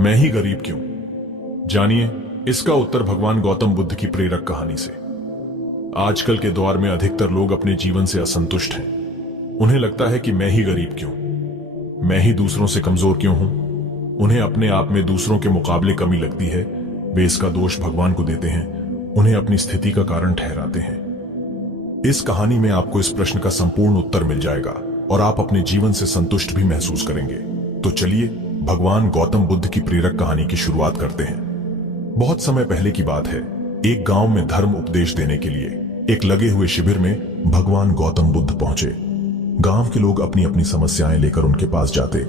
मैं ही गरीब क्यों? जानिए इसका उत्तर भगवान गौतम बुद्ध की प्रेरक कहानी से। आजकल के दौर में अधिकतर लोग अपने जीवन से असंतुष्ट हैं। उन्हें लगता है कि मैं ही गरीब क्यों, मैं ही दूसरों से कमजोर क्यों हूं। उन्हें अपने आप में दूसरों के मुकाबले कमी लगती है। वे इसका दोष भगवान को देते हैं, उन्हें अपनी स्थिति का कारण ठहराते हैं। इस कहानी में आपको इस प्रश्न का संपूर्ण उत्तर मिल जाएगा और आप अपने जीवन से संतुष्ट भी महसूस करेंगे। तो चलिए भगवान गौतम बुद्ध की प्रेरक कहानी की शुरुआत करते हैं। बहुत समय पहले की बात है। एक गांव में धर्म उपदेश देने के लिए एक लगे हुए शिविर में भगवान गौतम बुद्ध पहुंचे। गांव के लोग अपनी अपनी समस्याएं लेकर उनके पास जाते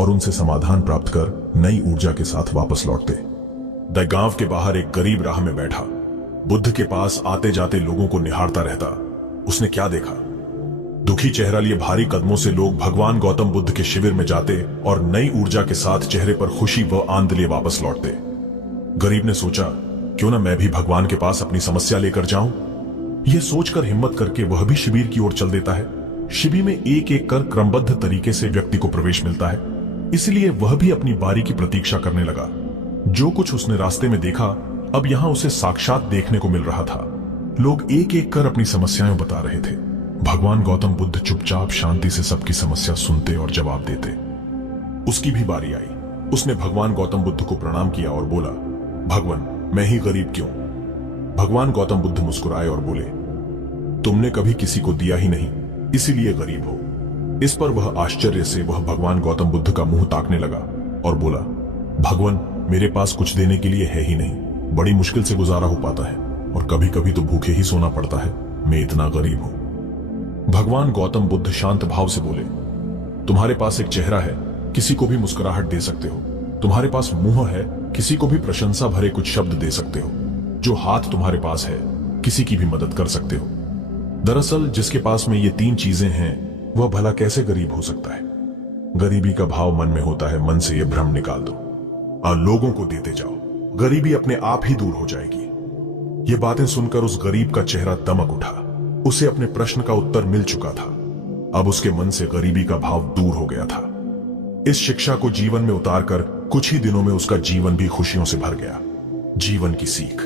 और उनसे समाधान प्राप्त कर नई ऊर्जा के साथ वापस लौटते। द गांव के बाहर एक गरीब राह में बैठा बुद्ध के पास आते जाते लोगों को निहारता रहता। उसने क्या देखा? दुखी चेहरा लिए भारी कदमों से लोग भगवान गौतम बुद्ध के शिविर में जाते और नई ऊर्जा के साथ चेहरे पर खुशी व आनंद लिए वापस लौटते। गरीब ने सोचा, क्यों ना मैं भी भगवान के पास अपनी समस्या लेकर जाऊं। यह सोचकर हिम्मत करके वह भी शिविर की ओर चल देता है। शिविर में एक एक कर क्रमबद्ध तरीके से व्यक्ति को प्रवेश मिलता है, इसलिए वह भी अपनी बारी की प्रतीक्षा करने लगा। जो कुछ उसने रास्ते में देखा अब यहां उसे साक्षात देखने को मिल रहा था। लोग एक एक कर अपनी समस्याएं बता रहे थे। भगवान गौतम बुद्ध चुपचाप शांति से सबकी समस्या सुनते और जवाब देते। उसकी भी बारी आई। उसने भगवान गौतम बुद्ध को प्रणाम किया और बोला, भगवान मैं ही गरीब क्यों? भगवान गौतम बुद्ध मुस्कुराए और बोले, तुमने कभी किसी को दिया ही नहीं, इसीलिए गरीब हो। इस पर वह आश्चर्य से वह भगवान गौतम बुद्ध का मुंह ताकने लगा और बोला, भगवान मेरे पास कुछ देने के लिए है ही नहीं, बड़ी मुश्किल से गुजारा हो पाता है और कभी कभी तो भूखे ही सोना पड़ता है, मैं इतना गरीब हूं। भगवान गौतम बुद्ध शांत भाव से बोले, तुम्हारे पास एक चेहरा है, किसी को भी मुस्कुराहट दे सकते हो। तुम्हारे पास मुंह है, किसी को भी प्रशंसा भरे कुछ शब्द दे सकते हो। जो हाथ तुम्हारे पास है, किसी की भी मदद कर सकते हो। दरअसल जिसके पास में ये तीन चीजें हैं वह भला कैसे गरीब हो सकता है? गरीबी का भाव मन में होता है, मन से ये भ्रम निकाल दो और लोगों को देते जाओ, गरीबी अपने आप ही दूर हो जाएगी। ये बातें सुनकर उस गरीब का चेहरा दमक उठा। उसे अपने प्रश्न का उत्तर मिल चुका था। अब उसके मन से गरीबी का भाव दूर हो गया था। इस शिक्षा को जीवन में उतारकर कुछ ही दिनों में उसका जीवन भी खुशियों से भर गया। जीवन की सीख।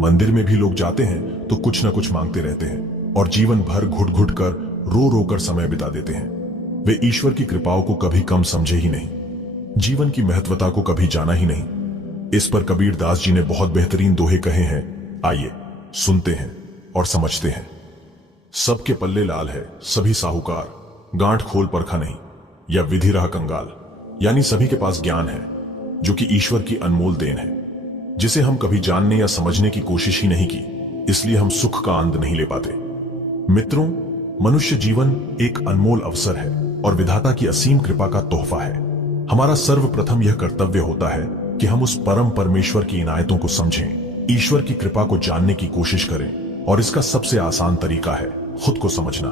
मंदिर में भी लोग जाते हैं तो कुछ न कुछ मांगते रहते हैं और जीवन भर घुट घुट कर रो रो कर समय बिता देते हैं। वे ईश्वर की कृपाओं को कभी कम समझे ही नहीं, जीवन की महत्वता को कभी जाना ही नहीं। इस पर कबीर दास जी ने बहुत बेहतरीन दोहे कहे हैं, आइए सुनते हैं और समझते हैं। सबके पल्ले लाल है, सभी साहूकार, गांठ खोल परखा नहीं, या विधि रहा कंगाल। यानी सभी के पास ज्ञान है जो कि ईश्वर की अनमोल देन है, जिसे हम कभी जानने या समझने की कोशिश ही नहीं की, इसलिए हम सुख का आनंद नहीं ले पाते। मित्रों, मनुष्य जीवन एक अनमोल अवसर है और विधाता की असीम कृपा का तोहफा है। हमारा सर्वप्रथम यह कर्तव्य होता है कि हम उस परम परमेश्वर की इनायतों को समझें, ईश्वर की कृपा को जानने की कोशिश करें। और इसका सबसे आसान तरीका है खुद को समझना।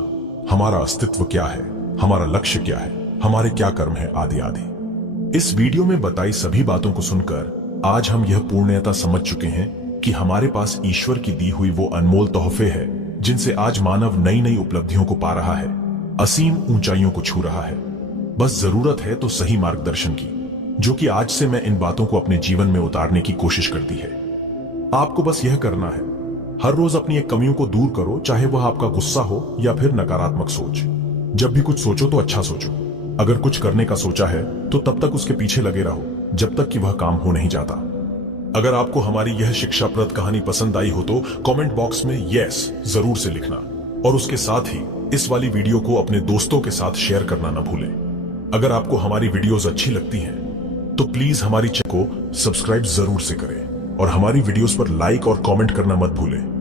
हमारा अस्तित्व क्या है, हमारा लक्ष्य क्या है, हमारे क्या कर्म है, आदि आदि। इस वीडियो में बताई सभी बातों को सुनकर आज हम यह पूर्णतः समझ चुके हैं कि हमारे पास ईश्वर की दी हुई वो अनमोल तोहफे हैं जिनसे आज मानव नई नई उपलब्धियों को पा रहा है, असीम ऊंचाइयों को छू रहा है। बस जरूरत है तो सही मार्गदर्शन की, जो कि आज से मैं इन बातों को अपने जीवन में उतारने की कोशिश करती है। आपको बस यह करना है, हर रोज अपनी एक कमियों को दूर करो, चाहे वह आपका गुस्सा हो या फिर नकारात्मक सोच। जब भी कुछ सोचो तो अच्छा सोचो। अगर कुछ करने का सोचा है तो तब तक उसके पीछे लगे रहो जब तक कि वह काम हो नहीं जाता। अगर आपको हमारी यह शिक्षाप्रद कहानी पसंद आई हो तो कमेंट बॉक्स में यस जरूर से लिखना और उसके साथ ही इस वाली वीडियो को अपने दोस्तों के साथ शेयर करना न भूलें। अगर आपको हमारी वीडियोस अच्छी लगती हैं तो प्लीज हमारी चैनल को सब्सक्राइब जरूर से करें और हमारी वीडियोस पर लाइक और कमेंट करना मत भूलें।